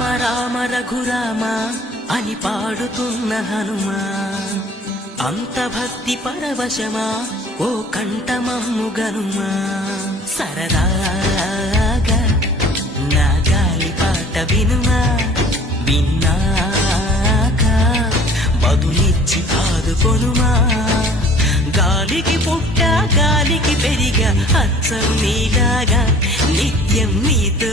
రామ రఘురామ అని పాడుతున్న హనుమా, అంత భక్తి పరవశమా ఓ కంఠమమ్ము గనుమా. సరదాగా నా గాలి పాట వినుమా, విన్నాక బదులిచ్చి ఆదుకొనుమా. గాలికి పుట్ట గాలికి పెరిగా అచ్చం నీలాగా నిత్యం నీతో